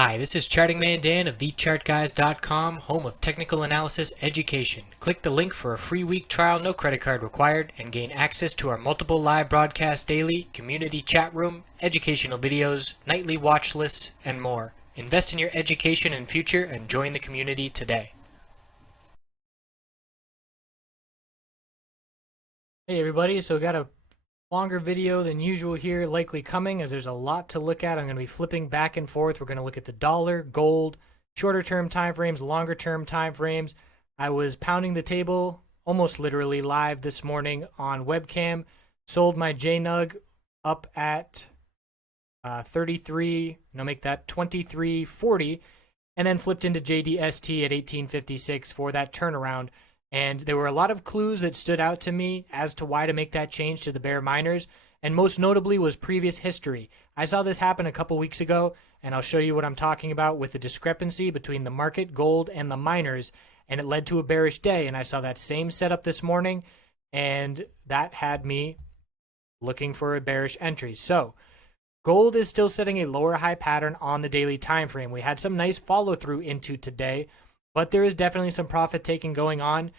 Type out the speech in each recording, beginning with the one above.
Hi, this is Charting Man Dan of TheChartGuys.com, home of technical analysis education. Click the link for a free week trial, no credit card required, and gain access to our multiple live broadcasts daily, community chat room, educational videos, nightly watch lists, and more. Invest in your education and future and join the community today. Hey everybody, so we got a longer video than usual here likely coming as there's a lot to look at. I'm going to be flipping back and forth. We're going to look at the dollar, gold, shorter term time frames, longer term time frames. I was pounding the table almost literally live this morning on webcam. Sold my JNUG up at 33, make that 23.40, and then flipped into JDST at 18.56 for that turnaround. And there were a lot of clues that stood out to me as to why to make that change to the bear miners, and most notably was previous history. I saw this happen a couple weeks ago, and I'll show you what I'm talking about with the discrepancy between the market, gold, and the miners, and it led to a bearish day, and I saw that same setup this morning, and that had me looking for a bearish entry. So gold is still setting a lower high pattern on the daily time frame. We had some nice follow through into today, but there is definitely some profit taking going on.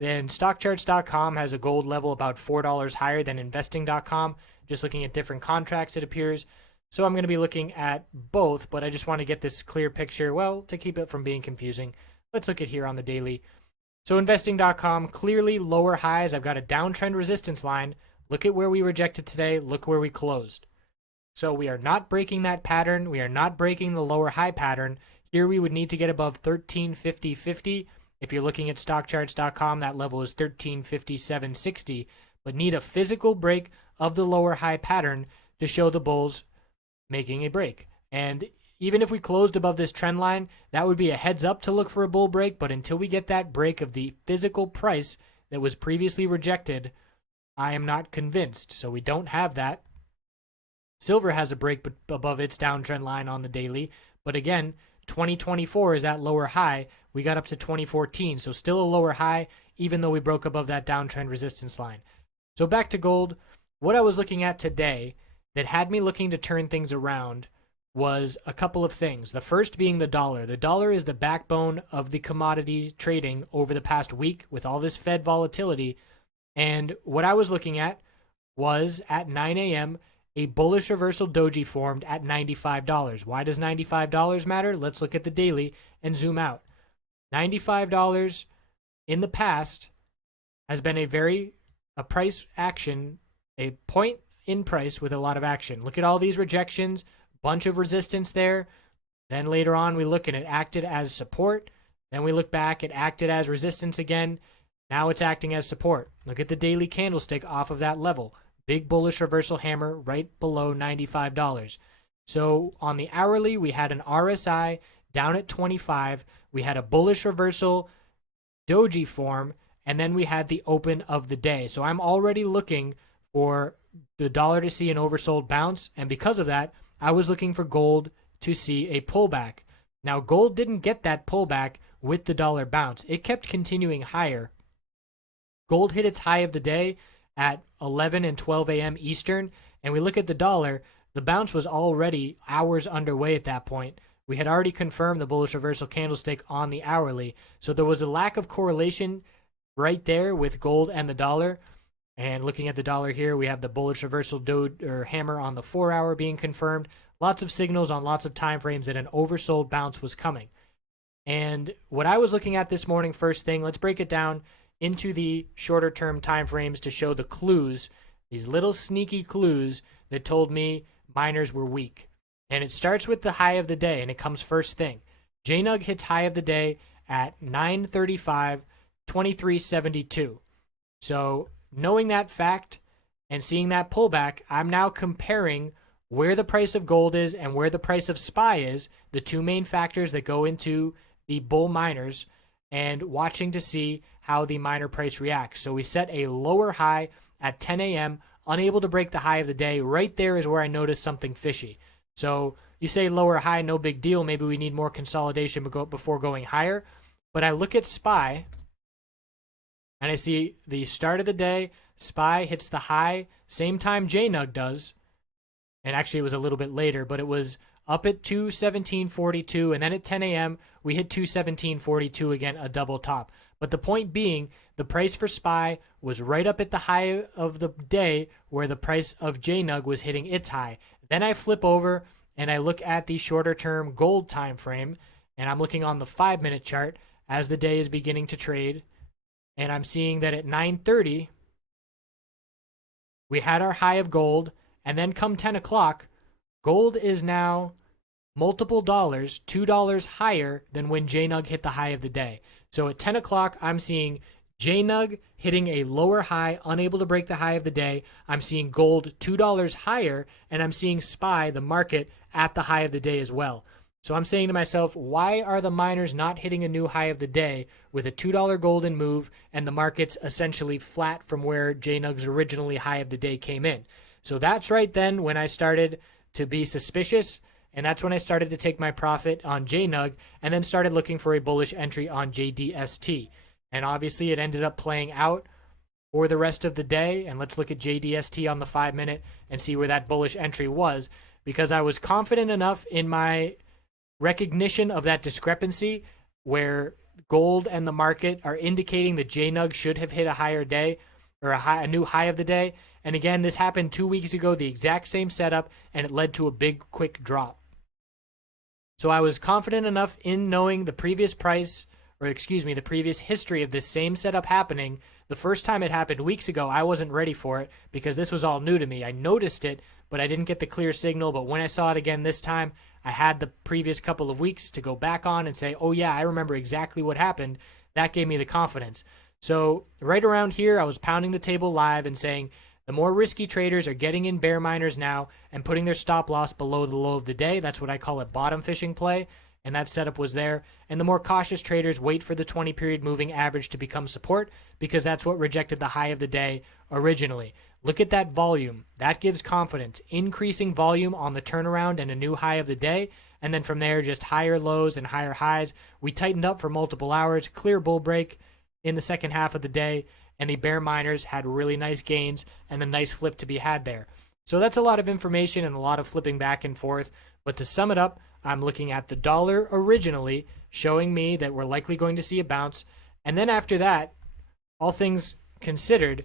Then Stockcharts.com has a gold level about $4 higher than investing.com. Just looking at different contracts, it appears. So I'm going to be looking at both, but I just want to get this clear picture, well, to keep it from being confusing. Let's look at here on the daily. So investing.com, clearly lower highs. I've got a downtrend resistance line. Look at where we rejected today. Look where we closed. So we are not breaking that pattern. We are not breaking the lower high pattern. Here we would need to get above 1350.50. If you're looking at stockcharts.com, that level is 1357.60, but need a physical break of the lower high pattern to show the bulls making a break. And even if we closed above this trend line, that would be a heads up to look for a bull break, but until we get that break of the physical price that was previously rejected, I am not convinced. So we don't have that. Silver has a break above its downtrend line on the daily, but again, 2024 is that lower high. We got up to 2014, so still a lower high, even though we broke above that downtrend resistance line. So back to gold. What I was looking at today that had me looking to turn things around was a couple of things. The first being the dollar. The dollar is the backbone of the commodity trading over the past week with all this Fed volatility. And what I was looking at was at 9 a.m., a bullish reversal doji formed at $95. Why does $95 matter? Let's look at the daily and zoom out. $95 in the past has been a price action, a point in price with a lot of action. Look at all these rejections, bunch of resistance there. Then later on we look and it acted as support. Then we look back, it acted as resistance again. Now it's acting as support. Look at the daily candlestick off of that level. Big bullish reversal hammer right below $95. So on the hourly, we had an RSI down at 25. We had a bullish reversal doji form, and then we had the open of the day. So I'm already looking for the dollar to see an oversold bounce, and because of that, I was looking for gold to see a pullback. Now, gold didn't get that pullback with the dollar bounce. It kept continuing higher. Gold hit its high of the day at 11 and 12 a.m. Eastern, and we look at the dollar, the bounce was already hours underway at that point. We had already confirmed the bullish reversal candlestick on the hourly, so there was a lack of correlation right there with gold and the dollar. And looking at the dollar here, we have the bullish reversal hammer on the 4-hour being confirmed. Lots of signals on lots of time frames that an oversold bounce was coming. And what I was looking at this morning, first thing, let's break it down into the shorter term time frames to show the clues, these little sneaky clues that told me miners were weak. And it starts with the high of the day, and it comes first thing. JNUG hits high of the day at 9:35, 23.72. So knowing that fact and seeing that pullback, I'm now comparing where the price of gold is and where the price of SPY is, the two main factors that go into the bull miners, and watching to see how the miner price reacts. So we set a lower high at 10 a.m., unable to break the high of the day. Right there is where I noticed something fishy. So you say lower high, no big deal. Maybe we need more consolidation before going higher. But I look at SPY, and I see the start of the day, SPY hits the high, same time JNUG does. And actually it was a little bit later, but it was up at 217.42, and then at 10 a.m. we hit 217.42 again, a double top. But the point being, the price for SPY was right up at the high of the day where the price of JNUG was hitting its high. Then I flip over and I look at the shorter term gold time frame, and I'm looking on the 5-minute chart as the day is beginning to trade, and I'm seeing that at 9:30 we had our high of gold, and then come 10 o'clock, gold is now multiple dollars, $2 higher than when JNUG hit the high of the day. So at 10 o'clock, I'm seeing JNUG hitting a lower high, unable to break the high of the day. I'm seeing gold $2 higher, and I'm seeing SPY, the market, at the high of the day as well. So I'm saying to myself, why are the miners not hitting a new high of the day with a $2 golden move and the market's essentially flat from where JNUG's originally high of the day came in? So that's right then when I started to be suspicious, and that's when I started to take my profit on JNUG and then started looking for a bullish entry on JDST. And obviously it ended up playing out for the rest of the day. And let's look at JDST on the 5-minute and see where that bullish entry was, because I was confident enough in my recognition of that discrepancy where gold and the market are indicating that JNUG should have hit a higher day or a new high of the day. And again, this happened 2 weeks ago, the exact same setup, and it led to a big quick drop. So I was confident enough in knowing the previous price, or excuse me, the previous history of this same setup happening. The first time it happened weeks ago, I wasn't ready for it because this was all new to me. I noticed it, but I didn't get the clear signal. But when I saw it again this time, I had the previous couple of weeks to go back on and say, oh yeah, I remember exactly what happened. That gave me the confidence. So right around here, I was pounding the table live and saying, the more risky traders are getting in bear miners now and putting their stop loss below the low of the day. That's what I call a bottom fishing play, and that setup was there. And the more cautious traders wait for the 20-period moving average to become support, because that's what rejected the high of the day originally. Look at that volume. That gives confidence. Increasing volume on the turnaround and a new high of the day, and then from there, just higher lows and higher highs. We tightened up for multiple hours, clear bull break in the second half of the day, and the bear miners had really nice gains and a nice flip to be had there. So that's a lot of information and a lot of flipping back and forth. But to sum it up, I'm looking at the dollar originally, showing me that we're likely going to see a bounce. And then after that, all things considered,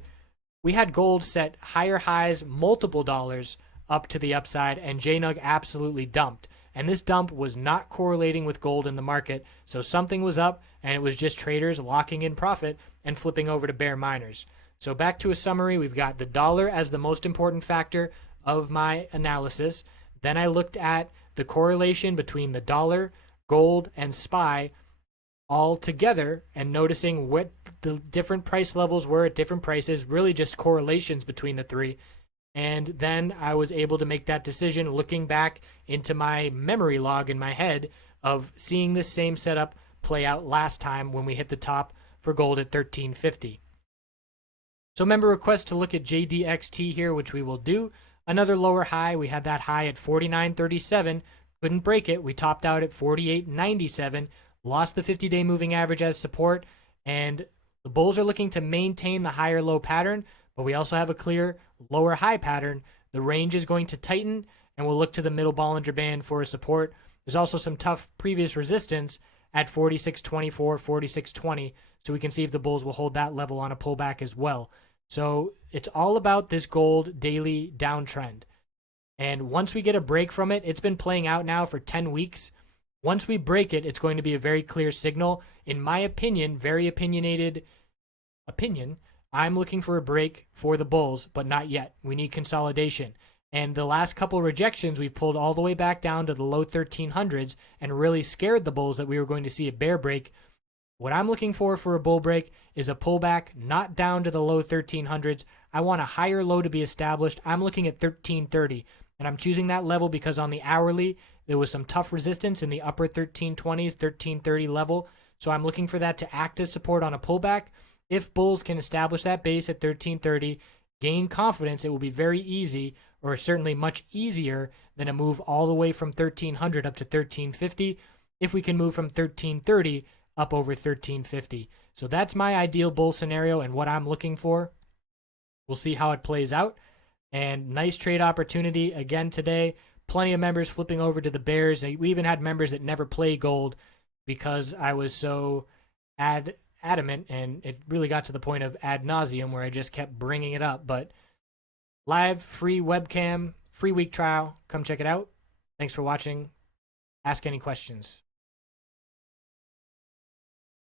we had gold set higher highs, multiple dollars up to the upside, and JNUG absolutely dumped. And this dump was not correlating with gold in the market, so something was up, and it was just traders locking in profit and flipping over to bear miners. So back to a summary, we've got the dollar as the most important factor of my analysis. Then I looked at the correlation between the dollar, gold, and SPY all together and noticing what the different price levels were at different prices, really just correlations between the three. And then I was able to make that decision looking back into my memory log in my head of seeing this same setup play out last time when we hit the top for gold at 1350. So member request to look at JDXT here, which we will do. Another lower high. We had that high at 49.37. Couldn't break it. We topped out at 48.97. Lost the 50-day moving average as support. And the bulls are looking to maintain the higher low pattern, but we also have a clear lower high pattern. The range is going to tighten, and we'll look to the middle Bollinger Band for a support. There's also some tough previous resistance at 46.24, 46.20, so we can see if the bulls will hold that level on a pullback as well. So it's all about this gold daily downtrend. And once we get a break from it, it's been playing out now for 10 weeks. Once we break it, it's going to be a very clear signal. In my opinion, very opinionated opinion, I'm looking for a break for the bulls, but not yet. We need consolidation. And the last couple rejections, we've pulled all the way back down to the low 1300s and really scared the bulls that we were going to see a bear break. What I'm looking for a bull break is a pullback, not down to the low 1300s. I want a higher low to be established. I'm looking at 1330, and I'm choosing that level because on the hourly, there was some tough resistance in the upper 1320s, 1330 level. So I'm looking for that to act as support on a pullback. If bulls can establish that base at 1330, gain confidence, it will be very easy, or certainly much easier than a move all the way from 1300 up to 1350 if we can move from 1330 up over 1350. So that's my ideal bull scenario and what I'm looking for. We'll see how it plays out. And nice trade opportunity again today. plenty of members flipping over to the Bears. We even had members that never play gold because I was so adamant, and it really got to the point of ad nauseum where I just kept bringing it up. But live, free webcam, free week trial. Come check it out. Thanks for watching. Ask any questions.